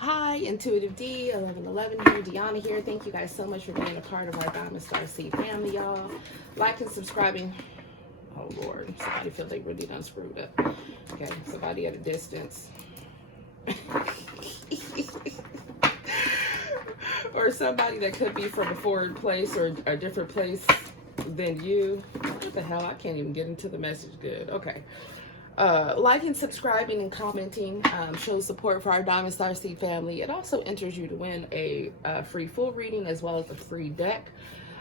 Hi, Intuitive D, 1111 here, Dionna here. Thank you guys so much for being a part of our Diamond Star Seed family, y'all. Like and subscribing. Oh, Lord. Somebody feels they really done screwed up. Okay, somebody at a distance. Or somebody that could be from a foreign place or a different place than you. What the hell? I can't even get into the message good. Okay. Liking, subscribing, and commenting shows support for our Diamond Star Seed family. It also enters you to win a free full reading as well as a free deck.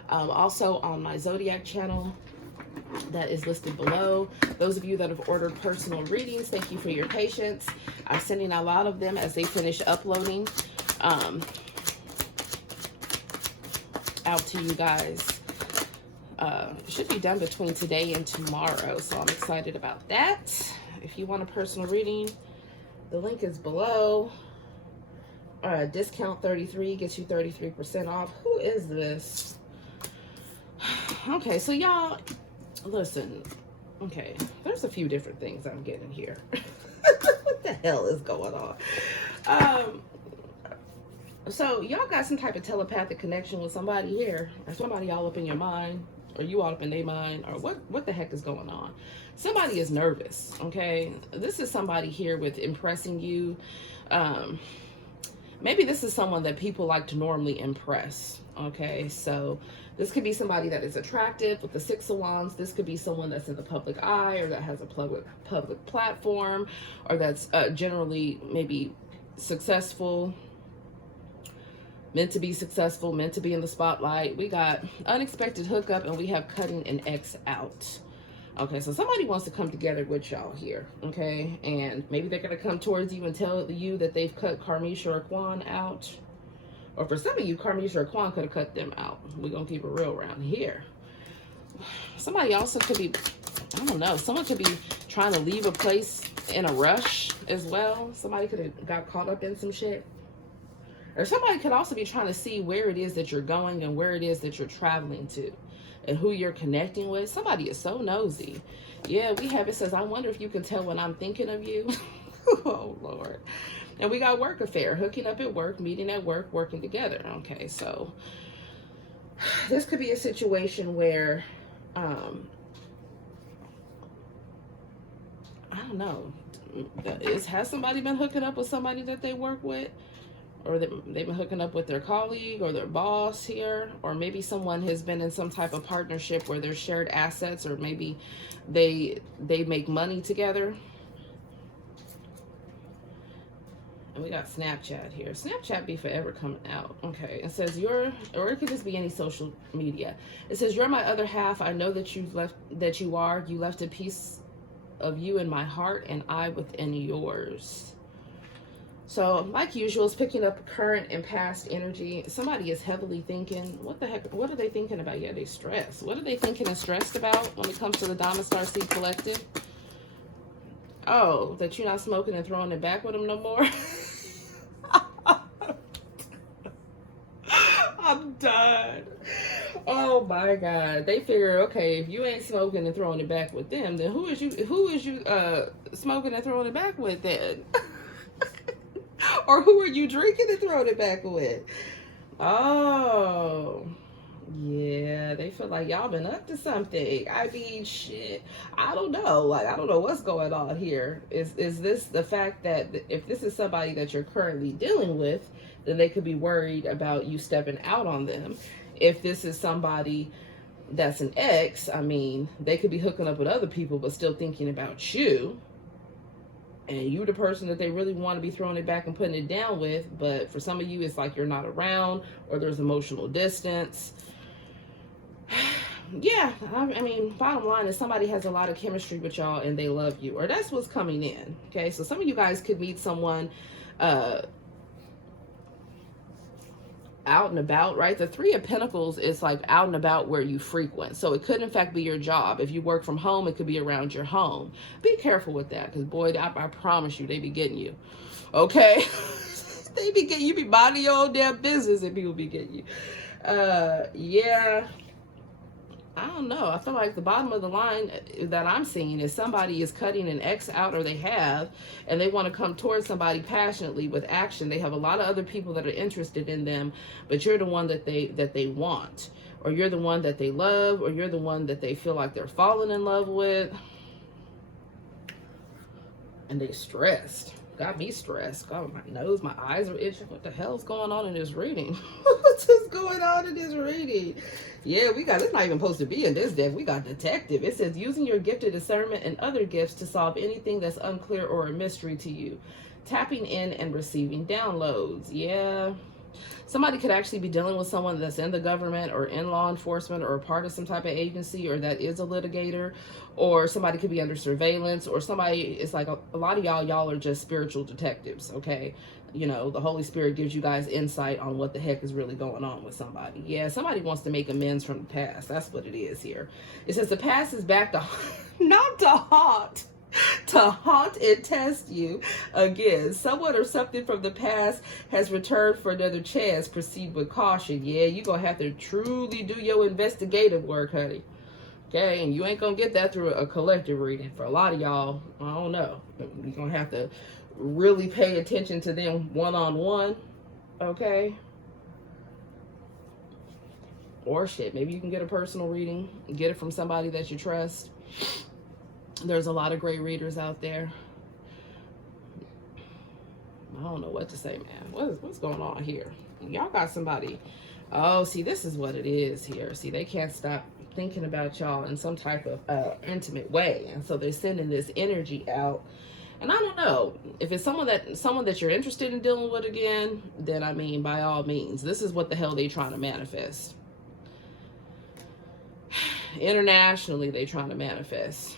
Also on my Zodiac channel that is listed below. Those of you that have ordered personal readings, thank you for your patience. I'm sending out a lot of them as they finish uploading out to you guys. It should be done between today and tomorrow, so I'm excited about that. If you want a personal reading, the link is below. Discount 33 gets you 33% off. Who is this? Okay, so y'all, listen. Okay, there's a few different things I'm getting here. What the hell is going on? So y'all got some type of telepathic connection with somebody here, or somebody all up in your mind, or you all up in their mind, or what the heck is going on? Somebody is nervous, okay? This is somebody here with impressing you. Maybe this is someone that people like to normally impress, okay? So this could be somebody that is attractive with the Six of Wands. This could be someone that's in the public eye or that has a public platform, or that's generally maybe successful, meant to be successful, meant to be in the spotlight. We got unexpected hookup, and we have cutting an ex out. Okay, so somebody wants to come together with y'all here, okay? And maybe they're going to come towards you and tell you that they've cut Karmic or Quan out. Or for some of you, Karmic or Quan could have cut them out. We're going to keep it real around here. Somebody also could be, I don't know, someone could be trying to leave a place in a rush as well. Somebody could have got caught up in some shit. Or somebody could also be trying to see where it is that you're going and where it is that you're traveling to and who you're connecting with. Somebody is so nosy. Yeah, we have, it says, I wonder if you can tell when I'm thinking of you. Oh, Lord. And we got work affair, hooking up at work, meeting at work, working together. Okay, so this could be a situation where, I don't know, has somebody been hooking up with somebody that they work with? Or they've been hooking up with their colleague or their boss here, or maybe someone has been in some type of partnership where there's shared assets, or maybe they make money together. And we got Snapchat here. Snapchat be forever coming out. Okay, it says or it could just be any social media. It says, you're my other half. I know that you left a piece of you in my heart, and I within yours. So, like usual, it's picking up current and past energy. Somebody is heavily thinking, what the heck, what are they thinking about? Yeah, they stressed. What are they thinking and stressed about when it comes to the Diamond Star Seed Collective? Oh, that you're not smoking and throwing it back with them no more? I'm done. Oh my God. They figure, okay, if you ain't smoking and throwing it back with them, then who is you smoking and throwing it back with then? Or who are you drinking and throwing it back with? Oh, yeah. They feel like y'all been up to something. I mean, shit. I don't know. Like, I don't know what's going on here. Is this the fact that if this is somebody that you're currently dealing with, then they could be worried about you stepping out on them. If this is somebody that's an ex, I mean, they could be hooking up with other people but still thinking about you. And you the person that they really want to be throwing it back and putting it down with. But for some of you, it's like you're not around, or there's emotional distance. Yeah, I mean, bottom line is somebody has a lot of chemistry with y'all and they love you. Or that's what's coming in. Okay, so some of you guys could meet someone out and about, right? The Three of Pentacles is like out and about where you frequent. So it could in fact be your job. If you work from home, it could be around your home. Be careful with that, because boy, I promise you, they be getting you. Okay? They be getting you, be minding your own damn business and people be getting you. Yeah. I don't know. I feel like the bottom of the line that I'm seeing is somebody is cutting an ex out, or they have, and they want to come towards somebody passionately with action. They have a lot of other people that are interested in them, but you're the one that they want, or you're the one that they love, or you're the one that they feel like they're falling in love with, and they stressed. Got me stressed. God, my nose, my eyes are itching. What the hell's going on in this reading? What's just going on in this reading? Yeah, we got, it's not even supposed to be in this deck. We got detective. It says using your gifted discernment and other gifts to solve anything that's unclear or a mystery to you. Tapping in and receiving downloads. Yeah. Somebody could actually be dealing with someone that's in the government or in law enforcement or a part of some type of agency, or that is a litigator, or somebody could be under surveillance, or somebody, it's like a lot of y'all are just spiritual detectives, okay? You know, the Holy Spirit gives you guys insight on what the heck is really going on with somebody. Yeah, somebody wants to make amends from the past. That's what it is here. It says the past is back to, not to haunt. To haunt and test you again. Someone or something from the past has returned for another chance. Proceed with caution. Yeah, you're going to have to truly do your investigative work, honey. Okay, and you ain't going to get that through a collective reading. For a lot of y'all, I don't know. You're going to have to really pay attention to them one-on-one. Okay? Or shit, maybe you can get a personal reading. Get it from somebody that you trust. There's a lot of great readers out there. I don't know what to say, man. What's going on here? Y'all got somebody. Oh, see, this is what it is here. See, they can't stop thinking about y'all in some type of intimate way. And so they're sending this energy out. And I don't know. If it's someone that you're interested in dealing with again, then I mean, by all means, this is what the hell they trying to manifest. Internationally, they trying to manifest.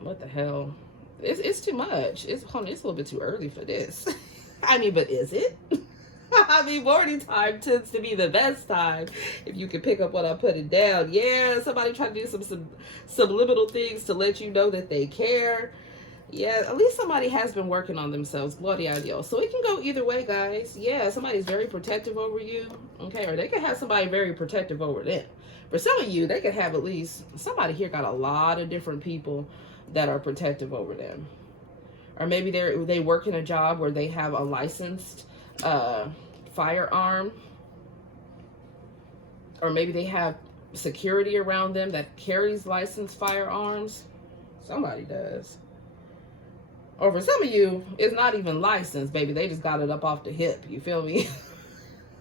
What the hell? It's too much. It's a little bit too early for this. I mean, but is it? I mean, morning time tends to be the best time. If you can pick up what I'm putting down. Yeah, somebody trying to do some subliminal things to let you know that they care. Yeah, at least somebody has been working on themselves. Gloria a Dios. So it can go either way, guys. Yeah, somebody's very protective over you. Okay, or they could have somebody very protective over them. For some of you, they could have at least, somebody here got a lot of different people that are protective over them. Or maybe they work in a job where they have a licensed firearm. Or maybe they have security around them that carries licensed firearms. Somebody does. Or for some of you, it's not even licensed, baby. They just got it up off the hip. You feel me?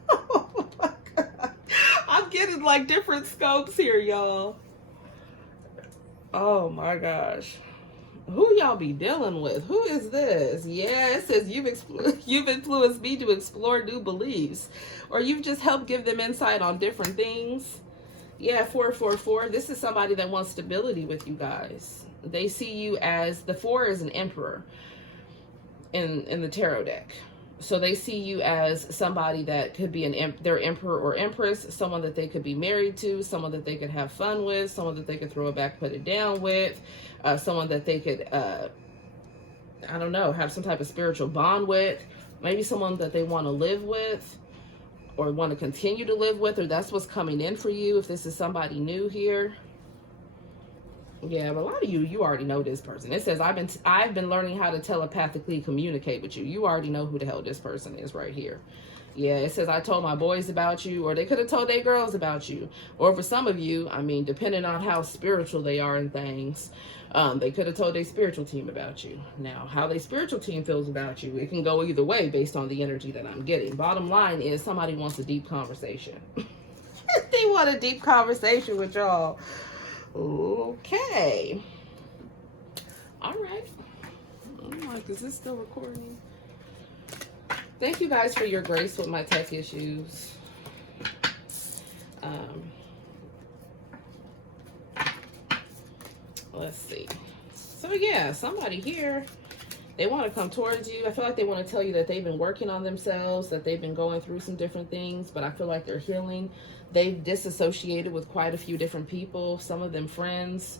Oh my God. I'm getting like different scopes here, y'all. Oh my gosh. Who y'all be dealing with? Who is this? Yeah, it says you've influenced me to explore new beliefs. Or you've just helped give them insight on different things. Yeah, 444. This is somebody that wants stability with you guys. They see you as, the 4 is an emperor in the tarot deck. So they see you as somebody that could be their emperor or empress, someone that they could be married to, someone that they could have fun with, someone that they could throw it back, put it down with, someone that they could, I don't know, have some type of spiritual bond with, maybe someone that they want to live with or want to continue to live with, or that's what's coming in for you if this is somebody new here. Yeah, but a lot of you already know this person. It says, I've been learning how to telepathically communicate with you. You already know who the hell this person is right here. Yeah, it says, I told my boys about you, or they could have told their girls about you. Or for some of you, I mean, depending on how spiritual they are and things, they could have told their spiritual team about you. Now, how their spiritual team feels about you, it can go either way based on the energy that I'm getting. Bottom line is somebody wants a deep conversation. They want a deep conversation with y'all. Okay. All right. I'm like, is this still recording? Thank you guys for your grace with my tech issues. Let's see. So yeah, somebody here, they want to come towards you. I feel like they want to tell you that they've been working on themselves, that they've been going through some different things, but I feel like they're healing. They've disassociated with quite a few different people, some of them friends,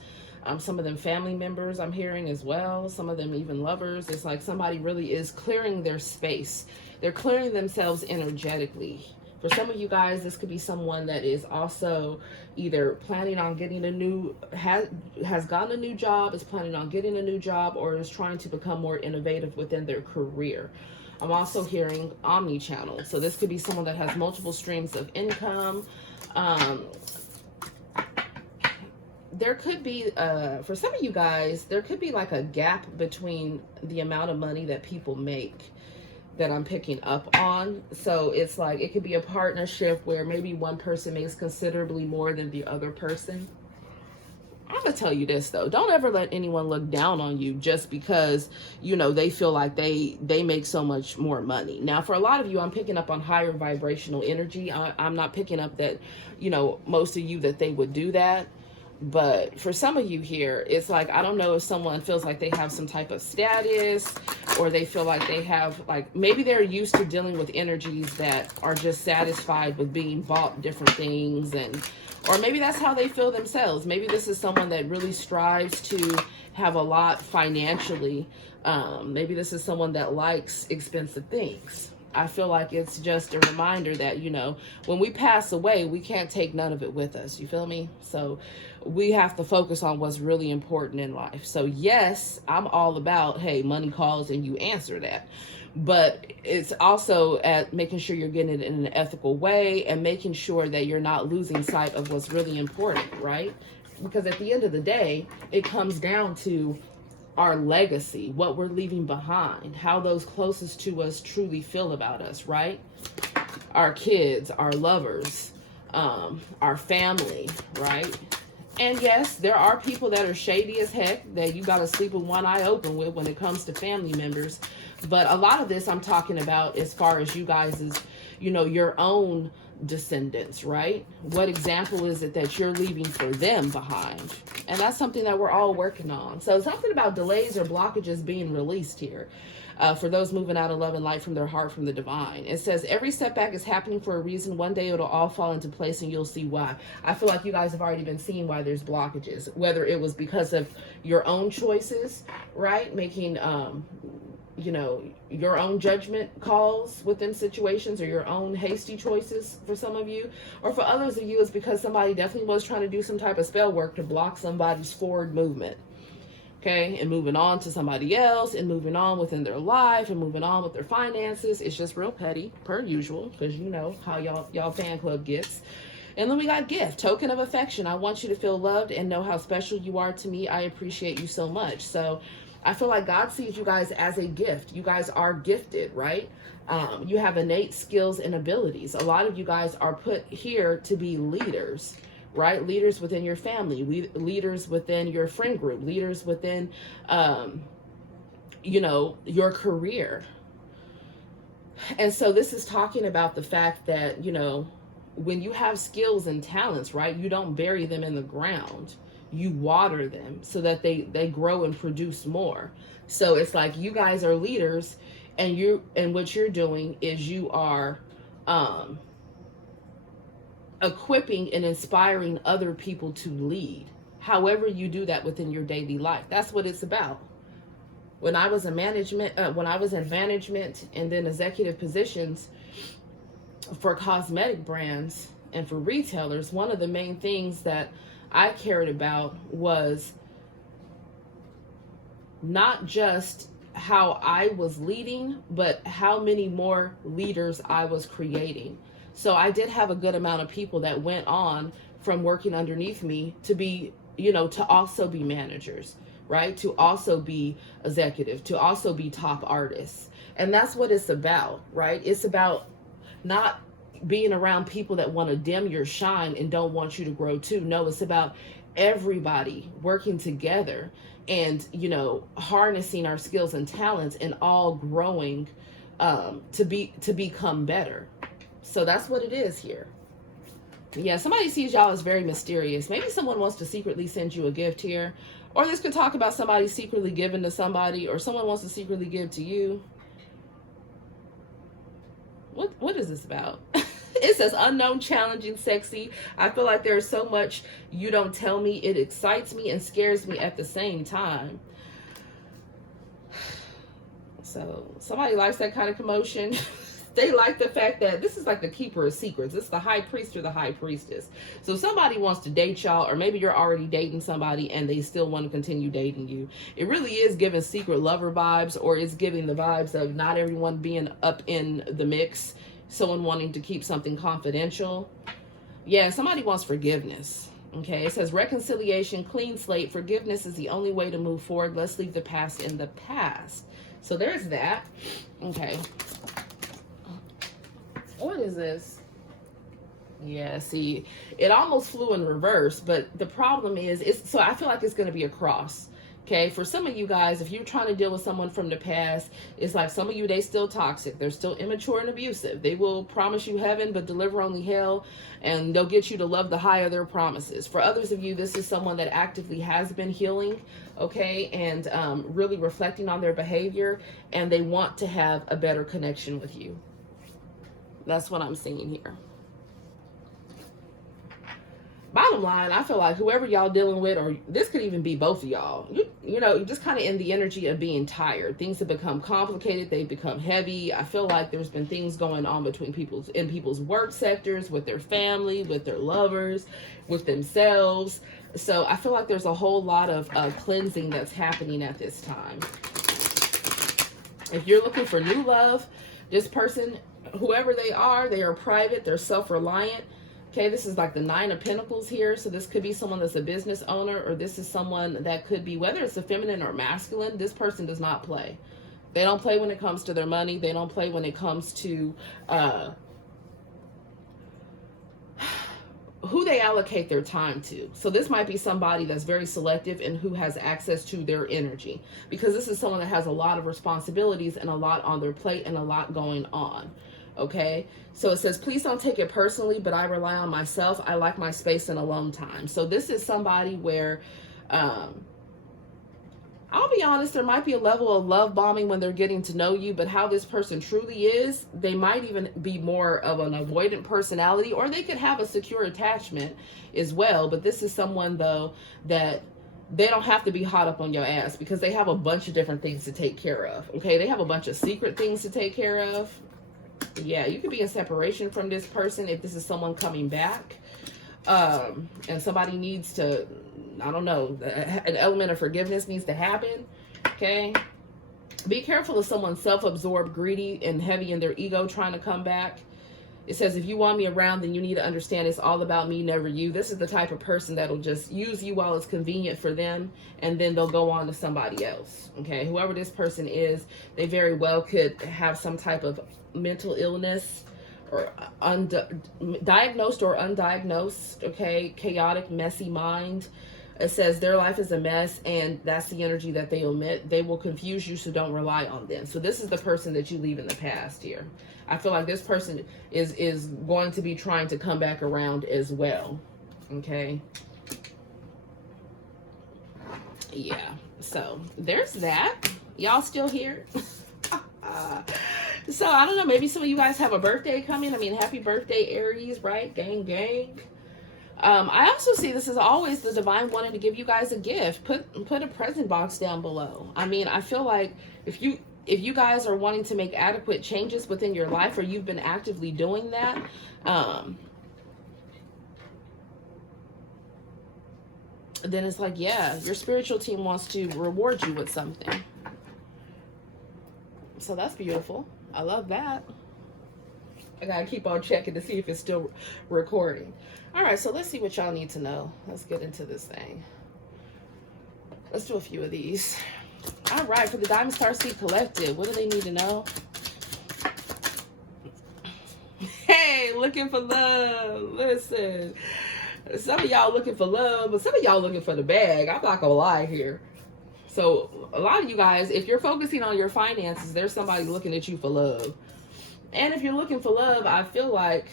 some of them family members I'm hearing as well, some of them even lovers. It's like somebody really is clearing their space. They're clearing themselves energetically For some of you guys, this could be someone that is also either planning on getting a new, has gotten a new job, is planning on getting a new job, or is trying to become more innovative within their career. I'm also hearing omni-channel. So this could be someone that has multiple streams of income. There could be, for some of you guys, there could be like a gap between the amount of money that people make that I'm picking up on. So it's like, it could be a partnership where maybe one person makes considerably more than the other person. I'm gonna tell you this though, don't ever let anyone look down on you just because, you know, they feel like they make so much more money. Now, for a lot of you, I'm picking up on higher vibrational energy. I'm not picking up that, you know, most of you that they would do that. But for some of you here, it's like, I don't know if someone feels like they have some type of status, or they feel like they have, like, maybe they're used to dealing with energies that are just satisfied with being bought different things, and or maybe that's how they feel themselves. Maybe this is someone that really strives to have a lot financially. Maybe this is someone that likes expensive things. I feel like it's just a reminder that, you know, when we pass away, we can't take none of it with us. You feel me? So we have to focus on what's really important in life. So yes, I'm all about, hey, money calls and you answer that. But it's also at making sure you're getting it in an ethical way and making sure that you're not losing sight of what's really important, right? Because at the end of the day, it comes down to our legacy, what we're leaving behind, how those closest to us truly feel about us, right? Our kids, our lovers, our family, right? And yes, there are people that are shady as heck that you got to sleep with one eye open with when it comes to family members. But a lot of this I'm talking about as far as you guys is, you know, your own descendants, right? What example is it that you're leaving for them behind? And that's something that we're all working on. So something about delays or blockages being released here. For those moving out of love and light from their heart, from the divine. It says every setback is happening for a reason. One day it'll all fall into place and you'll see why. I feel like you guys have already been seeing why there's blockages, whether it was because of your own choices, right? Making, you know, your own judgment calls within situations, or your own hasty choices for some of you, or for others of you, it's because somebody definitely was trying to do some type of spell work to block somebody's forward movement. Okay, and moving on to somebody else, and moving on within their life, and moving on with their finances. It's just real petty, per usual, because you know how y'all fan club gets. And then we got gift, token of affection. I want you to feel loved and know how special you are to me. I appreciate you so much. So I feel like God sees you guys as a gift. You guys are gifted, right? You have innate skills and abilities. A lot of you guys are put here to be leaders, right? Leaders within your family, leaders within your friend group, leaders within, you know, your career. And so this is talking about the fact that, you know, when you have skills and talents, right, you don't bury them in the ground. You water them so that they grow and produce more. So it's like you guys are leaders, and what you're doing is you are, equipping and inspiring other people to lead. However you do that within your daily life. That's what it's about. When I was in management and then executive positions for cosmetic brands and for retailers, one of the main things that I cared about was not just how I was leading, but how many more leaders I was creating. So I did have a good amount of people that went on from working underneath me to be, you know, to also be managers, right? To also be executive, to also be top artists. And that's what it's about, right? It's about not being around people that want to dim your shine and don't want you to grow too. No, it's about everybody working together and, you know, harnessing our skills and talents and all growing to become better. So that's what it is here. Yeah, somebody sees y'all as very mysterious. Maybe someone wants to secretly send you a gift here. Or this could talk about somebody secretly giving to somebody, or someone wants to secretly give to you. What is this about? It says unknown, challenging, sexy. I feel like there's so much you don't tell me. It excites me and scares me at the same time. So somebody likes that kind of commotion. They like the fact that this is like the keeper of secrets. It's the high priest or the high priestess. So somebody wants to date y'all, or maybe you're already dating somebody and they still want to continue dating you. It really is giving secret lover vibes, or it's giving the vibes of not everyone being up in the mix, someone wanting to keep something confidential. Yeah, somebody wants forgiveness. Okay, it says reconciliation, clean slate. Forgiveness is the only way to move forward. Let's leave the past in the past. So there's that. Okay. What is this? Yeah, see, it almost flew in reverse, but the problem is, so I feel like it's going to be a cross. Okay, for some of you guys, if you're trying to deal with someone from the past, it's like some of you, they still toxic. They're still immature and abusive. They will promise you heaven, but deliver only hell, and they'll get you to love the high of their promises. For others of you, this is someone that actively has been healing, okay, and really reflecting on their behavior, and they want to have a better connection with you. That's what I'm seeing here. Bottom line, I feel like whoever y'all dealing with, or this could even be both of y'all, you know, you're just kind of in the energy of being tired. Things have become complicated. They've become heavy. I feel like there's been things going on between people's work sectors, with their family, with their lovers, with themselves. So I feel like there's a whole lot of cleansing that's happening at this time. If you're looking for new love, this person, whoever they are private, they're self-reliant. Okay, this is like the 9 of Pentacles here. So this could be someone that's a business owner, or this is someone that could be, whether it's a feminine or masculine, this person does not play. They don't play when it comes to their money. They don't play when it comes to who they allocate their time to. So this might be somebody that's very selective and who has access to their energy, because this is someone that has a lot of responsibilities and a lot on their plate and a lot going on. Okay, so it says, please don't take it personally, but I rely on myself. I like my space and alone time. So this is somebody where, I'll be honest, there might be a level of love bombing when they're getting to know you, but how this person truly is, they might even be more of an avoidant personality, or they could have a secure attachment as well. But this is someone, though, that they don't have to be hot up on your ass, because they have a bunch of different things to take care of. Okay, they have a bunch of secret things to take care of. Yeah, you could be in separation from this person if this is someone coming back, and somebody needs to, I don't know, an element of forgiveness needs to happen. Okay, be careful of someone self-absorbed, greedy, and heavy in their ego trying to come back. It says, if you want me around, then you need to understand it's all about me, never you. This is the type of person that'll just use you while it's convenient for them, and then they'll go on to somebody else. Okay, whoever this person is, they very well could have some type of mental illness, or diagnosed or undiagnosed. Okay, chaotic, messy mind. It says their life is a mess, and that's the energy that they emit. They will confuse you, so don't rely on them. So this is the person that you leave in the past here. I feel like this person is going to be trying to come back around as well. Okay. Yeah. So there's that. Y'all still here? So I don't know, maybe some of you guys have a birthday coming. I mean, happy birthday, Aries, right? Gang, gang. I also see this as always the divine wanting to give you guys a gift. Put a present box down below. I mean, I feel like if you guys are wanting to make adequate changes within your life, or you've been actively doing that, then it's like, yeah, your spiritual team wants to reward you with something. So that's beautiful. I love that. I gotta keep on checking to see if it's still recording. All right, so let's see what y'all need to know. Let's get into this thing. Let's do a few of these. All right, for the Diamond Star Seed Collective, what do they need to know? Hey, looking for love. Listen, some of y'all looking for love, but some of y'all looking for the bag. I'm not gonna lie here. So a lot of you guys, if you're focusing on your finances, there's somebody looking at you for love. And if you're looking for love, I feel like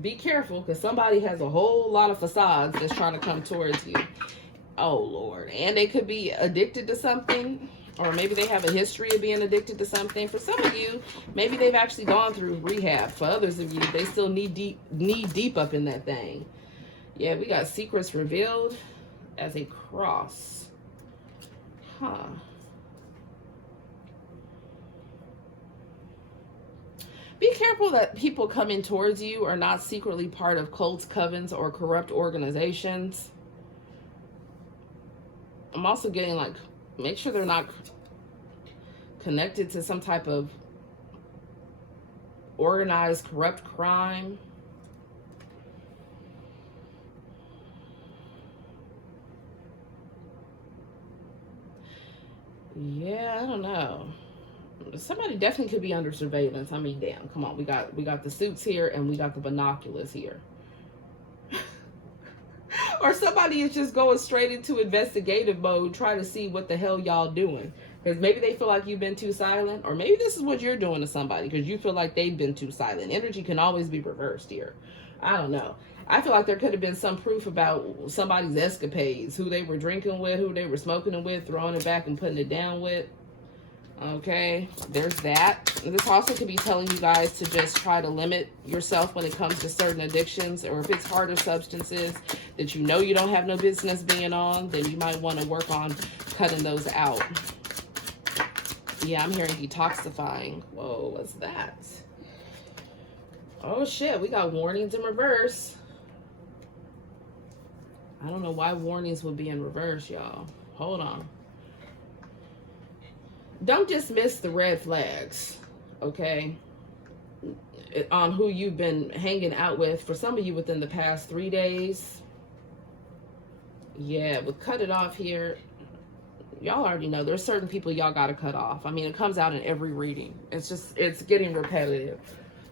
be careful, because somebody has a whole lot of facades that's trying to come towards you. Oh, Lord. And they could be addicted to something, or maybe they have a history of being addicted to something. For some of you, maybe they've actually gone through rehab. For others of you, they still knee deep up in that thing. Yeah, we got secrets revealed as a cross. Be careful that people coming towards you are not secretly part of cults, covens, or corrupt organizations. I'm also getting like, make sure they're not connected to some type of organized corrupt crime. Yeah, I don't know. Somebody definitely could be under surveillance. I mean, damn, come on. We got the suits here and we got the binoculars here. Or somebody is just going straight into investigative mode, trying to see what the hell y'all doing. Because maybe they feel like you've been too silent, or maybe this is what you're doing to somebody because you feel like they've been too silent. Energy can always be reversed here. I don't know. I feel like there could have been some proof about somebody's escapades, who they were drinking with, who they were smoking it with, throwing it back and putting it down with. Okay, there's that. And this also could be telling you guys to just try to limit yourself when it comes to certain addictions, or if it's harder substances that you know you don't have no business being on, then you might want to work on cutting those out. Yeah, I'm hearing detoxifying. Whoa, what's that? Oh shit, we got warnings in reverse. I don't know why warnings would be in reverse, y'all. Hold on. Don't dismiss the red flags, okay, on who you've been hanging out with. For some of you within the past 3 days. Yeah, we'll cut it off here. Y'all already know there's certain people y'all got to cut off. I mean, it comes out in every reading. It's getting repetitive.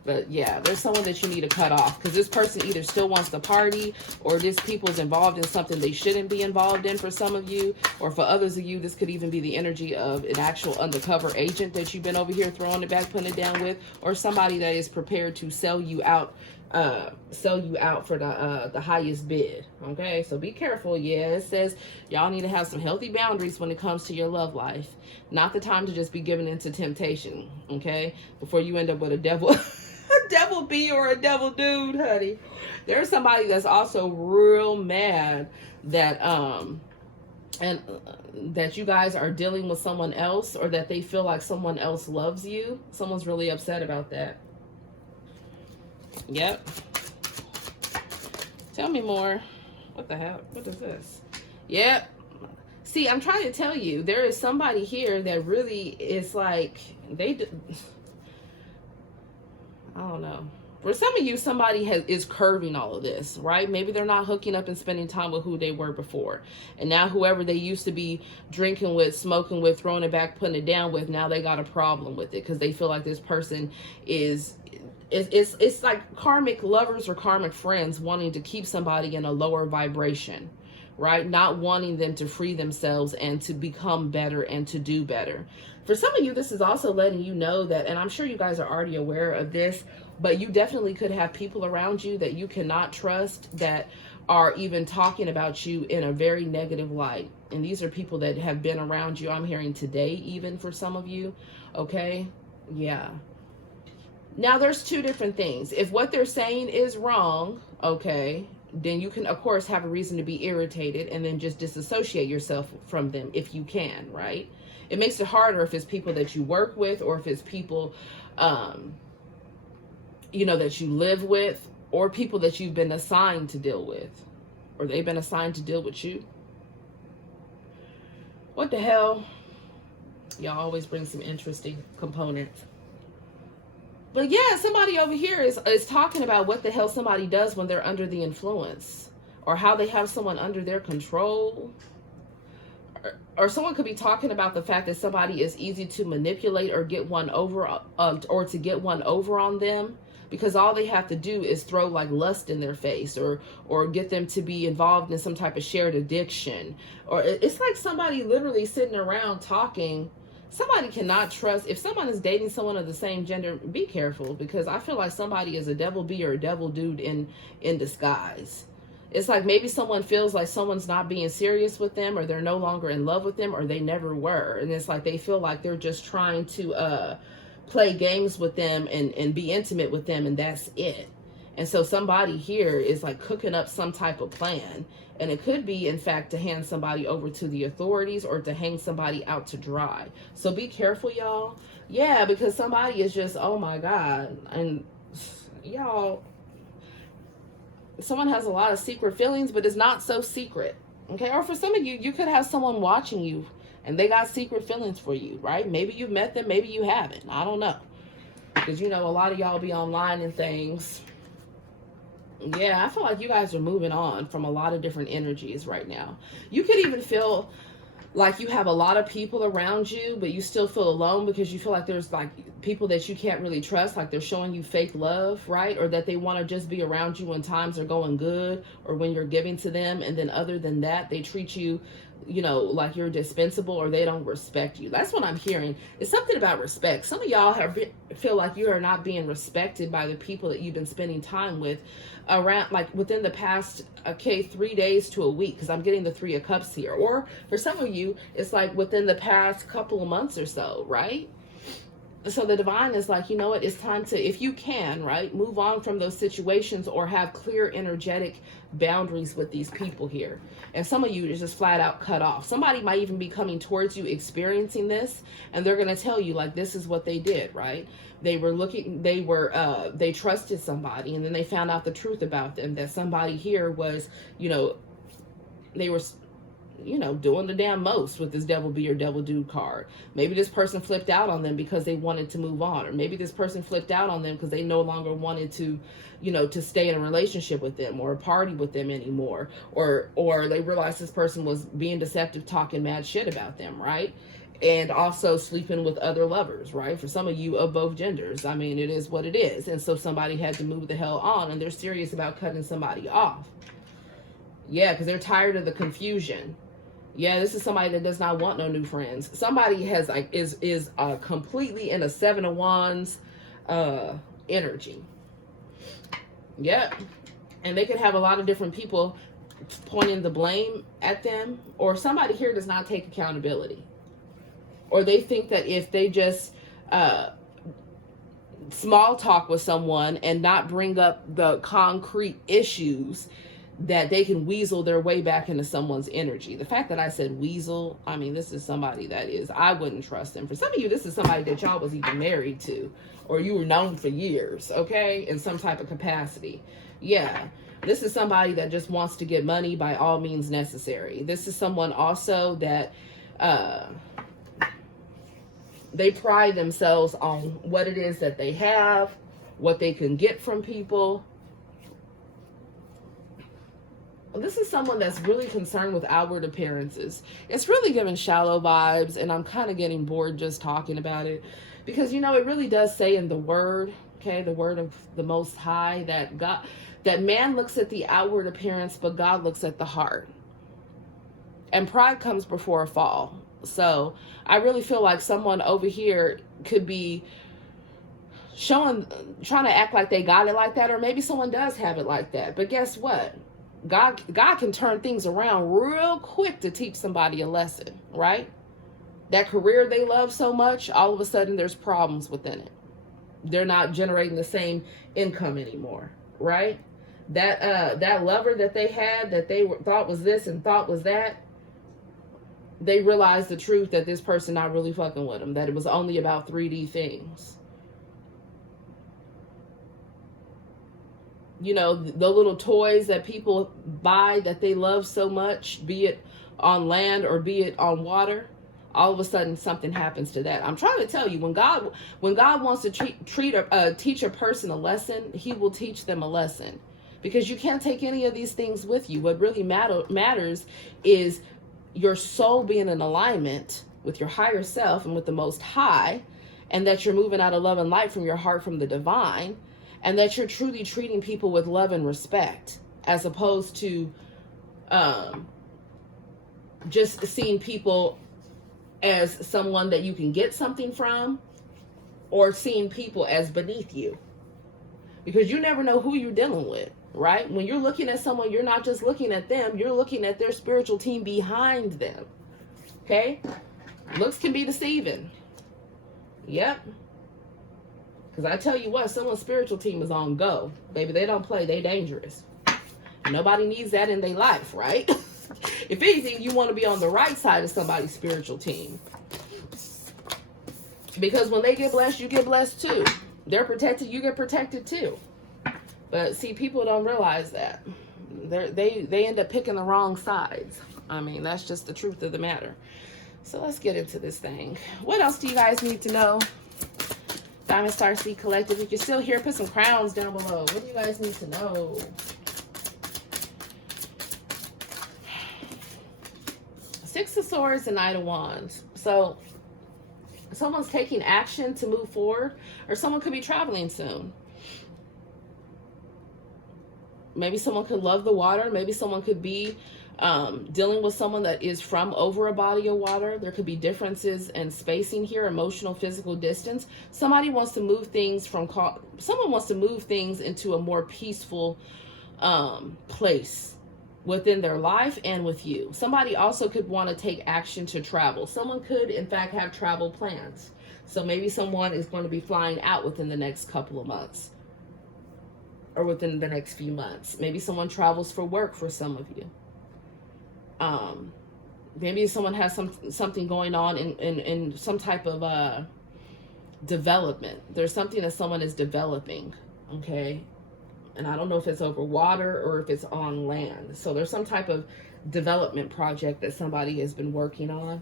But yeah, there's someone that you need to cut off, because this person either still wants to party, or this people's involved in something they shouldn't be involved in for some of you. Or for others of you, this could even be the energy of an actual undercover agent that you've been over here throwing it back, putting it down with, or somebody that is prepared to sell you out for the highest bid. Okay, so be careful. Yeah, it says y'all need to have some healthy boundaries when it comes to your love life. Not the time to just be given into temptation, okay, before you end up with a devil a devil bee or a devil dude, honey. There's somebody that's also real mad that that you guys are dealing with someone else, or that they feel like someone else loves you. Someone's really upset about that. Yep. Tell me more. What the hell? What is this? Yep. See, I'm trying to tell you, there is somebody here that really is like, I don't know. For some of you, somebody is curving all of this, right? Maybe they're not hooking up and spending time with who they were before. And now whoever they used to be drinking with, smoking with, throwing it back, putting it down with, now they got a problem with it because they feel like this person is... It's like karmic lovers or karmic friends wanting to keep somebody in a lower vibration, right? Not wanting them to free themselves and to become better and to do better. For some of you, this is also letting you know that, and I'm sure you guys are already aware of this, but you definitely could have people around you that you cannot trust that are even talking about you in a very negative light. And these are people that have been around you, I'm hearing today, even for some of you. Okay? Yeah. Now, there's two different things. If what they're saying is wrong, okay, then you can, of course, have a reason to be irritated and then just disassociate yourself from them if you can, right? It makes it harder if it's people that you work with, or if it's people, you know, that you live with, or people that you've been assigned to deal with, or they've been assigned to deal with you. What the hell? Y'all always bring some interesting components. But yeah, somebody over here is talking about what the hell somebody does when they're under the influence, or how they have someone under their control. Or someone could be talking about the fact that somebody is easy to manipulate or get one over, or to get one over on them, because all they have to do is throw like lust in their face, or get them to be involved in some type of shared addiction. Or it's like somebody literally sitting around talking. Somebody cannot trust. If someone is dating someone of the same gender, be careful, because I feel like somebody is a devil bee or a devil dude in disguise. It's like maybe someone feels like someone's not being serious with them, or they're no longer in love with them, or they never were. And it's like they feel like they're just trying to play games with them and be intimate with them, and that's it. And so somebody here is like cooking up some type of plan. And it could be, in fact, to hand somebody over to the authorities or to hang somebody out to dry. So be careful, y'all. Yeah, because somebody is just, oh my God. And y'all, someone has a lot of secret feelings, but it's not so secret. Okay? Or for some of you, you could have someone watching you and they got secret feelings for you, right? Maybe you've met them, maybe you haven't. I don't know. Because, you know, a lot of y'all be online and things. Yeah, I feel like you guys are moving on from a lot of different energies right now. You could even feel like you have a lot of people around you, but you still feel alone because you feel like there's like people that you can't really trust, like they're showing you fake love, right? Or that they want to just be around you when times are going good or when you're giving to them. And then other than that, they treat you, you know, like you're dispensable or they don't respect you. That's what I'm hearing. It's something about respect. Some of y'all feel like you are not being respected by the people that you've been spending time with around, like within the past, 3 days to a week, because I'm getting the 3 of Cups here. Or for some of you, it's like within the past couple of months or so, right? So the divine is like, you know what, it's time to, if you can, right, move on from those situations or have clear energetic boundaries with these people here. And some of you is just flat out cut off. Somebody might even be coming towards you experiencing this, and they're going to tell you like, this is what they did, right? They trusted somebody, and then they found out the truth about them, that somebody here was, you know, they were, you know, doing the damn most with this devil be or devil do card. Maybe this person flipped out on them because they wanted to move on, or maybe this person flipped out on them because they no longer wanted to, you know, to stay in a relationship with them or party with them anymore, or they realized this person was being deceptive, talking mad shit about them, right? And also sleeping with other lovers, right? For some of you of both genders, I mean, it is what it is. And so somebody had to move the hell on, and they're serious about cutting somebody off. Yeah, because they're tired of the confusion. Yeah, this is somebody that does not want no new friends. Somebody has like is completely in a 7 of Wands energy. Yep. And they could have a lot of different people pointing the blame at them, or somebody here does not take accountability. Or they think that if they just small talk with someone and not bring up the concrete issues, that they can weasel their way back into someone's energy. The fact that I said weasel, I mean, this is somebody that is, I wouldn't trust them. For some of you, this is somebody that y'all was even married to, or you were known for years, okay, in some type of capacity. Yeah, this is somebody that just wants to get money by all means necessary. This is someone also that they pride themselves on what it is that they have, what they can get from people. This is someone that's really concerned with outward appearances. It's really giving shallow vibes, and I'm kind of getting bored just talking about it. Because, you know, it really does say in the word, okay, the word of the Most High, that God, that man looks at the outward appearance, but God looks at the heart. And pride comes before a fall. So I really feel like someone over here could be trying to act like they got it like that, or maybe someone does have it like that. But guess what? God can turn things around real quick to teach somebody a lesson, right? That career they love so much, all of a sudden there's problems within it. They're not generating the same income anymore, right? That lover that they had, that they thought was this and thought was that, they realized the truth that this person not really fucking with them, that it was only about 3D things. You know, the little toys that people buy that they love so much, be it on land or be it on water, all of a sudden something happens to that. I'm trying to tell you, when God wants to teach a person a lesson, he will teach them a lesson. Because you can't take any of these things with you. What really matters is your soul being in alignment with your higher self and with the Most High, and that you're moving out of love and light from your heart, from the divine, and that you're truly treating people with love and respect, as opposed to just seeing people as someone that you can get something from, or seeing people as beneath you. Because you never know who you're dealing with, right? When you're looking at someone, you're not just looking at them, you're looking at their spiritual team behind them. Okay? Looks can be deceiving. Yep. Because I tell you what, someone's spiritual team is on go. Baby, they don't play. They dangerous. Nobody needs that in their life, right? If anything, you want to be on the right side of somebody's spiritual team. Because when they get blessed, you get blessed too. They're protected, you get protected too. But see, people don't realize that. They end up picking the wrong sides. I mean, that's just the truth of the matter. So let's get into this thing. What else do you guys need to know? Diamond Star Seed Collective. If you're still here, put some crowns down below. What do you guys need to know? Six of Swords and Knight of Wands. So someone's taking action to move forward, or someone could be traveling soon. Maybe someone could love the water. Maybe someone could be dealing with someone that is from over a body of water. There could be differences in spacing here, emotional, physical distance. Somebody wants to move things someone wants to move things into a more peaceful place within their life and with you. Somebody also could want to take action to travel. Someone could, in fact, have travel plans. So maybe someone is going to be flying out within the next couple of months, or within the next few months. Maybe someone travels for work for some of you. Maybe someone has something going on in some type of development. There's something that someone is developing, okay? And I don't know if it's over water or if it's on land. So there's some type of development project that somebody has been working on.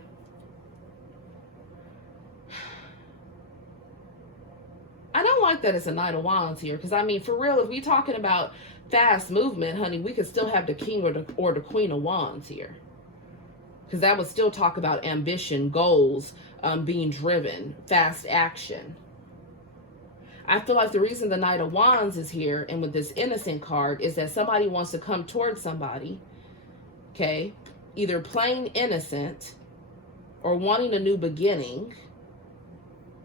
I don't like that it's a Knight of Wands here, because I mean, for real, if we talking about fast movement, honey, we could still have the King or the Queen of Wands here, because that would still talk about ambition, goals, being driven, fast action. I feel like the reason the Knight of Wands is here, and with this Innocent card, is that somebody wants to come towards somebody, okay, either plain innocent or wanting a new beginning.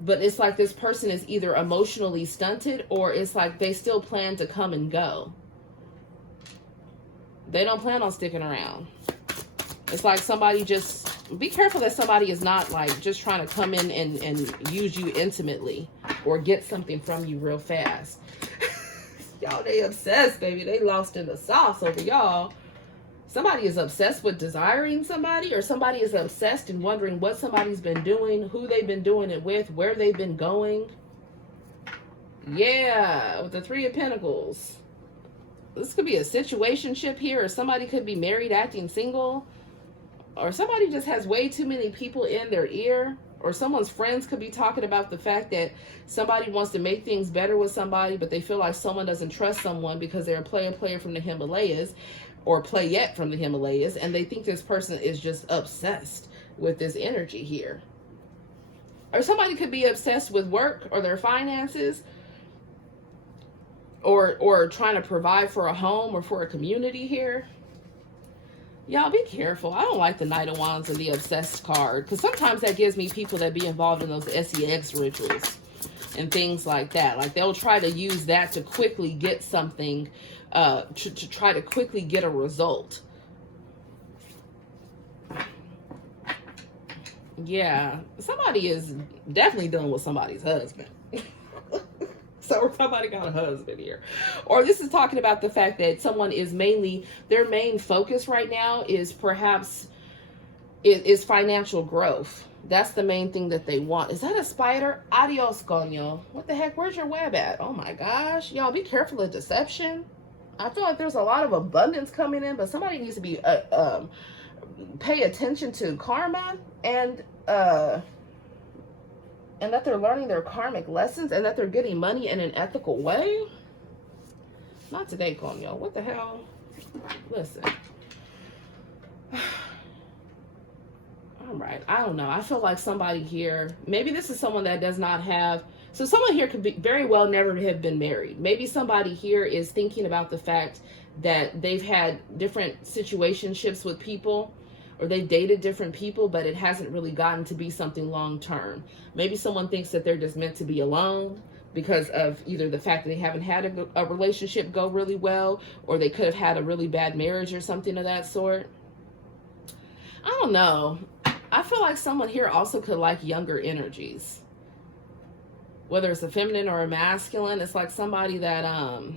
But it's like this person is either emotionally stunted, or it's like they still plan to come and go. They don't plan on sticking around. It's like somebody just... Be careful that somebody is not like just trying to come in and use you intimately or get something from you real fast. Y'all, they obsessed, baby. They lost in the sauce over y'all. Somebody is obsessed with desiring somebody, or somebody is obsessed and wondering what somebody's been doing, who they've been doing it with, where they've been going. Yeah, with the Three of Pentacles. This could be a situationship here, or somebody could be married acting single, or somebody just has way too many people in their ear, or someone's friends could be talking about the fact that somebody wants to make things better with somebody, but they feel like someone doesn't trust someone because they're a player from the Himalayas, or playette from the Himalayas, and they think this person is just obsessed with this energy here. Or somebody could be obsessed with work or their finances, or trying to provide for a home or for a community here. Y'all, be careful. I don't like the Knight of Wands and the Obsessed card, because sometimes that gives me people that be involved in those SEX rituals and things like that. Like, they'll try to use that to quickly get something, to try to quickly get a result. Yeah, somebody is definitely dealing with somebody's husband. So somebody got a husband here. Or this is talking about the fact that someone is mainly, their main focus right now is perhaps is financial growth. That's the main thing that they want. Is that a spider? Adios, coño. What the heck? Where's your web at? Oh my gosh. Y'all, be careful of deception. I feel like there's a lot of abundance coming in, but somebody needs to be pay attention to karma, and that they're learning their karmic lessons, and that they're getting money in an ethical way. Not today, coño. What the hell? Listen. All right. I don't know. I feel like somebody here, maybe this is someone that does not have, so someone here could be very well never have been married. Maybe somebody here is thinking about the fact that they've had different situationships with people, or they dated different people, but it hasn't really gotten to be something long term. Maybe someone thinks that they're just meant to be alone because of either the fact that they haven't had a relationship go really well, or they could have had a really bad marriage or something of that sort. I don't know. I feel like someone here also could like younger energies. whether it's a feminine or a masculine. It's like somebody that, I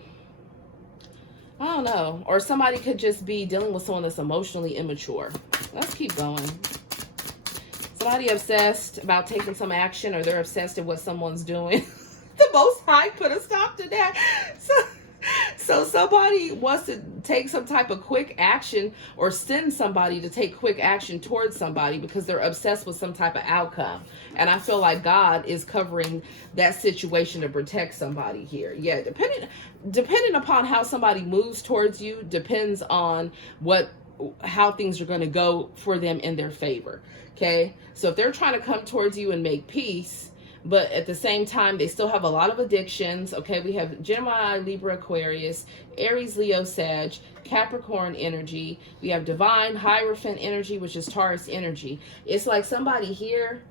don't know. Or somebody could just be dealing with someone that's emotionally immature. Let's keep going. Somebody obsessed about taking some action, or they're obsessed at what someone's doing. The Most High put a stop to that. So somebody wants to take some type of quick action, or send somebody to take quick action towards somebody because they're obsessed with some type of outcome. And I feel like God is covering that situation to protect somebody here. Yeah, depending upon how somebody moves towards you, depends on how things are going to go for them in their favor. Okay, so if they're trying to come towards you and make peace, but at the same time, they still have a lot of addictions. Okay, we have Gemini, Libra, Aquarius, Aries, Leo, Sag, Capricorn energy. We have Divine, Hierophant energy, which is Taurus energy. It's like somebody here,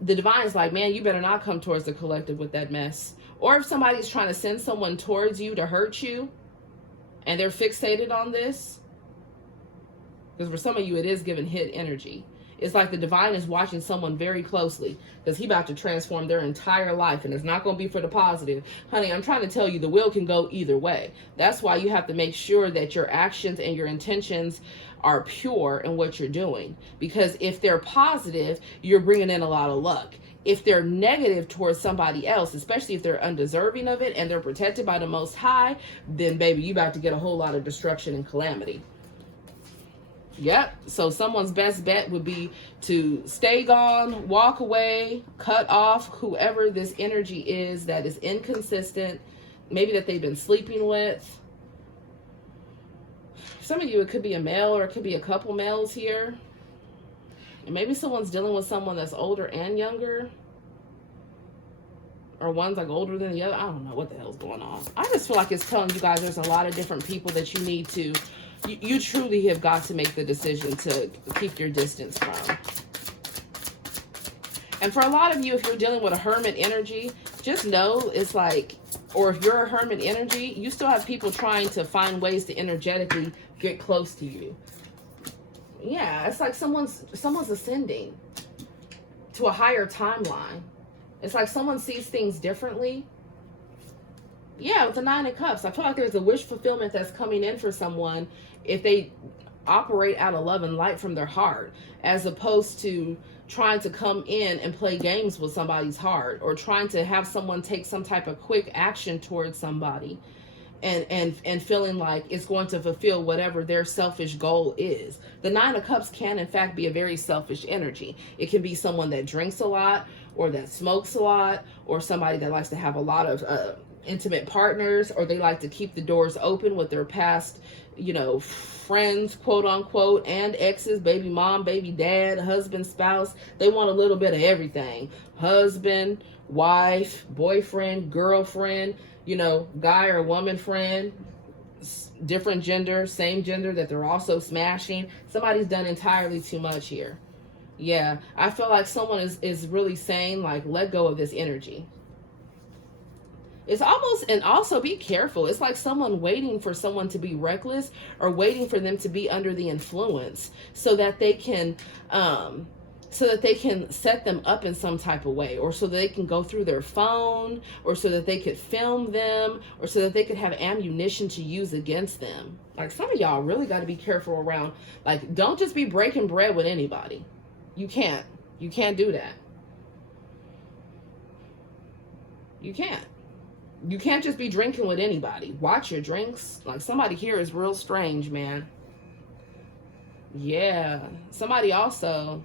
the Divine is like, man, you better not come towards the collective with that mess. Or if somebody's trying to send someone towards you to hurt you, and they're fixated on this, because for some of you, it is giving hit energy. It's like the Divine is watching someone very closely, because he about to transform their entire life, and it's not going to be for the positive. Honey, I'm trying to tell you, the wheel can go either way. That's why you have to make sure that your actions and your intentions are pure in what you're doing. Because if they're positive, you're bringing in a lot of luck. If they're negative towards somebody else, especially if they're undeserving of it and they're protected by the Most High, then baby, you about to get a whole lot of destruction and calamity. Yep. So someone's best bet would be to stay gone, walk away, cut off whoever this energy is that is inconsistent, maybe that they've been sleeping with. Some of you, it could be a male, or it could be a couple males here. And maybe someone's dealing with someone that's older and younger. Or one's like older than the other. I don't know what the hell's going on. I just feel like it's telling you guys there's a lot of different people that you need to, you truly have got to make the decision to keep your distance from. And for a lot of you, if you're dealing with a hermit energy, just know it's like, or if you're a hermit energy, you still have people trying to find ways to energetically get close to you. Yeah, it's like someone's ascending to a higher timeline. It's like someone sees things differently. Yeah, with the Nine of Cups, I feel like there's a wish fulfillment that's coming in for someone if they operate out of love and light from their heart, as opposed to trying to come in and play games with somebody's heart, or trying to have someone take some type of quick action towards somebody and feeling like it's going to fulfill whatever their selfish goal is. The Nine of Cups can in fact be a very selfish energy. It can be someone that drinks a lot, or that smokes a lot, or somebody that likes to have a lot of intimate partners, or they like to keep the doors open with their past, friends, quote unquote, and exes, baby mom, baby dad, husband, spouse. They want a little bit of everything. Husband, wife, boyfriend, girlfriend, guy or woman friend, different gender, same gender that they're also smashing. Somebody's done entirely too much here. Yeah, I feel like someone is really saying, like, let go of this energy. It's almost, and also be careful. It's like someone waiting for someone to be reckless, or waiting for them to be under the influence so that they can set them up in some type of way, or so they can go through their phone, or so that they could film them, or so that they could have ammunition to use against them. Like, some of y'all really got to be careful around, like, don't just be breaking bread with anybody. You can't do that. You can't just be drinking with anybody. Watch your drinks. Like, somebody here is real strange, man. Yeah. Somebody also,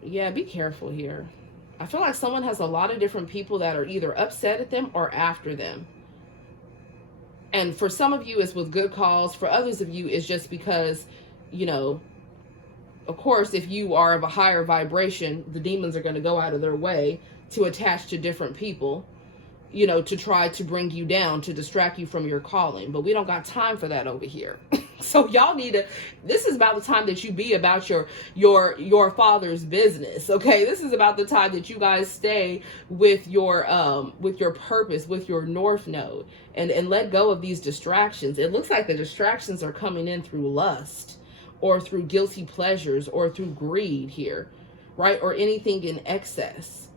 yeah, be careful here. I feel like someone has a lot of different people that are either upset at them or after them. And for some of you, it's with good cause. For others of you, it's just because, of course, if you are of a higher vibration, the demons are going to go out of their way to attach to different people, to try to bring you down, to distract you from your calling. But we don't got time for that over here. So y'all need to, this is about the time that you be about your father's business. Okay. This is about the time that you guys stay with your purpose, with your North Node, and let go of these distractions. It looks like the distractions are coming in through lust, or through guilty pleasures, or through greed here, right? Or anything in excess.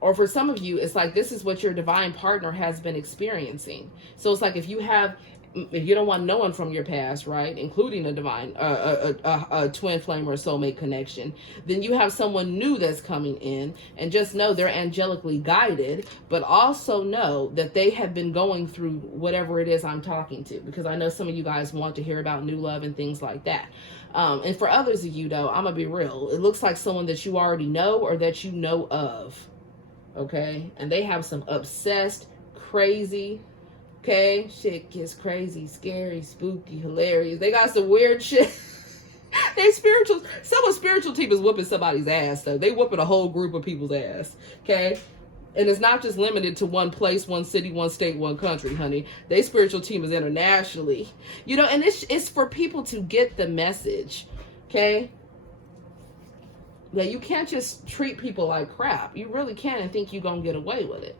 Or for some of you, it's like this is what your divine partner has been experiencing. So it's like if you don't want no one from your past, right, including a divine, a twin flame or soulmate connection, then you have someone new that's coming in, and just know they're angelically guided, but also know that they have been going through whatever it is I'm talking to, because I know some of you guys want to hear about new love and things like that. And for others of you, though, I'm gonna be real. It looks like someone that you already know or that you know of. Okay, and they have some obsessed, crazy, okay, shit gets crazy, scary, spooky, hilarious. They got some weird shit. Someone's spiritual team is whooping somebody's ass, though. They whooping a whole group of people's ass, okay? And it's not just limited to one place, one city, one state, one country, honey. Their spiritual team is internationally. You know, and it's for people to get the message, okay? Yeah, you can't just treat people like crap. You really can and think you're going to get away with it.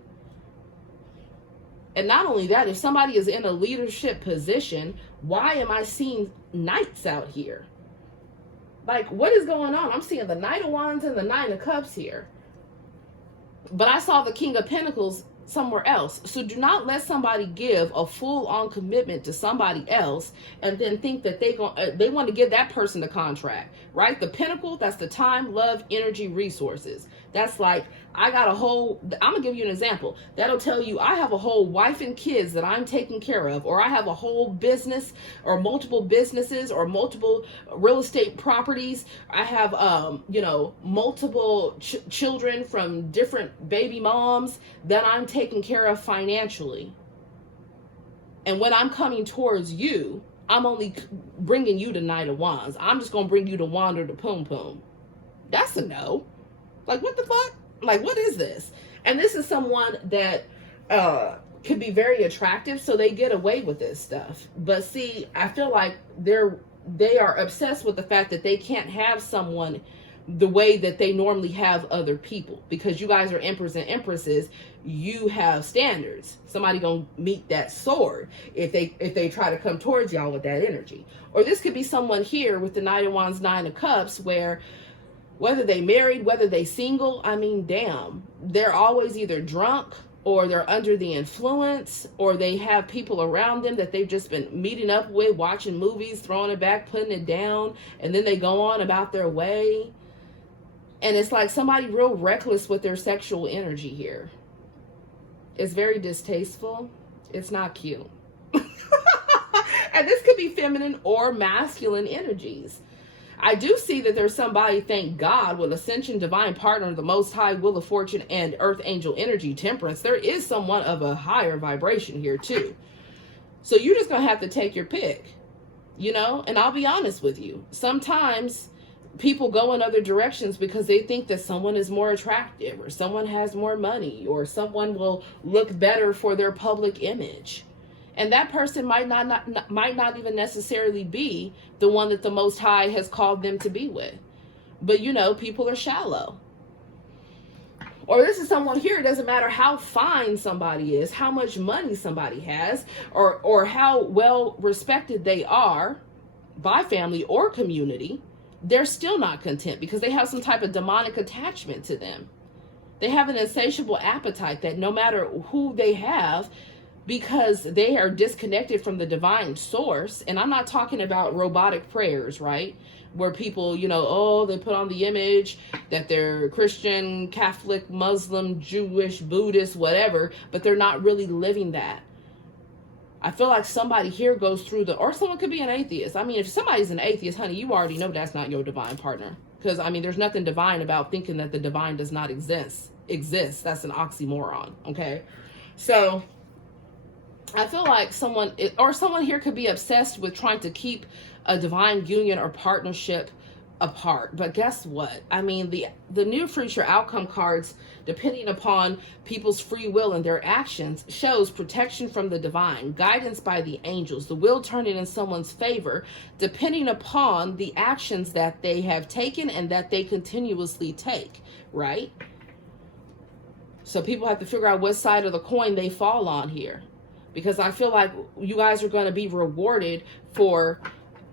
And not only that, if somebody is in a leadership position, why am I seeing knights out here? Like, what is going on? I'm seeing the Knight of Wands and the Nine of Cups here. But I saw the King of Pentacles somewhere else. So do not let somebody give a full-on commitment to somebody else and then think that they want to give that person the contract, right? The Pentacle, that's the time, love, energy, resources. That's like, I'm gonna give you an example. That'll tell you I have a whole wife and kids that I'm taking care of, or I have a whole business or multiple businesses or multiple real estate properties. I have, multiple children from different baby moms that I'm taking care of financially. And when I'm coming towards you, I'm only bringing you the Knight of Wands. I'm just going to bring you the wand or the poom poom. That's a no. Like, what the fuck? Like, what is this? And this is someone that could be very attractive, so they get away with this stuff. But see, I feel like they are obsessed with the fact that they can't have someone the way that they normally have other people, because you guys are emperors and empresses. You have standards. Somebody gonna meet that sword if they try to come towards y'all with that energy. Or this could be someone here with the Knight of Wands, Nine of Cups, where whether they married, whether they single, I mean, damn, they're always either drunk or they're under the influence, or they have people around them that they've just been meeting up with, watching movies, throwing it back, putting it down, and then they go on about their way. And it's like somebody real reckless with their sexual energy here. It's very distasteful. It's not cute. And this could be feminine or masculine energies. I do see that there's somebody, thank God, with Ascension, Divine Partner, the Most High, Wheel of Fortune, and Earth Angel Energy, Temperance. There is someone of a higher vibration here too. So you're just going to have to take your pick, you know? And I'll be honest with you. Sometimes people go in other directions because they think that someone is more attractive, or someone has more money, or someone will look better for their public image. And that person might not even necessarily be the one that the Most High has called them to be with. But, you know, people are shallow. Or this is someone here, it doesn't matter how fine somebody is, how much money somebody has, or how well respected they are by family or community, they're still not content because they have some type of demonic attachment to them. They have an insatiable appetite that no matter who they have, because they are disconnected from the divine source. And I'm not talking about robotic prayers, right? Where people, you know, oh, they put on the image that they're Christian, Catholic, Muslim, Jewish, Buddhist, whatever, but they're not really living that. I feel like somebody here goes through or someone could be an atheist. I mean, if somebody's an atheist, honey, you already know that's not your divine partner. Because, I mean, there's nothing divine about thinking that the divine does not exist. That's an oxymoron, okay? So I feel like someone here could be obsessed with trying to keep a divine union or partnership apart. But guess what? I mean, the new future outcome cards, depending upon people's free will and their actions, shows protection from the divine, guidance by the angels, the will turning in someone's favor, depending upon the actions that they have taken and that they continuously take, right? So people have to figure out what side of the coin they fall on here. Because I feel like you guys are going to be rewarded for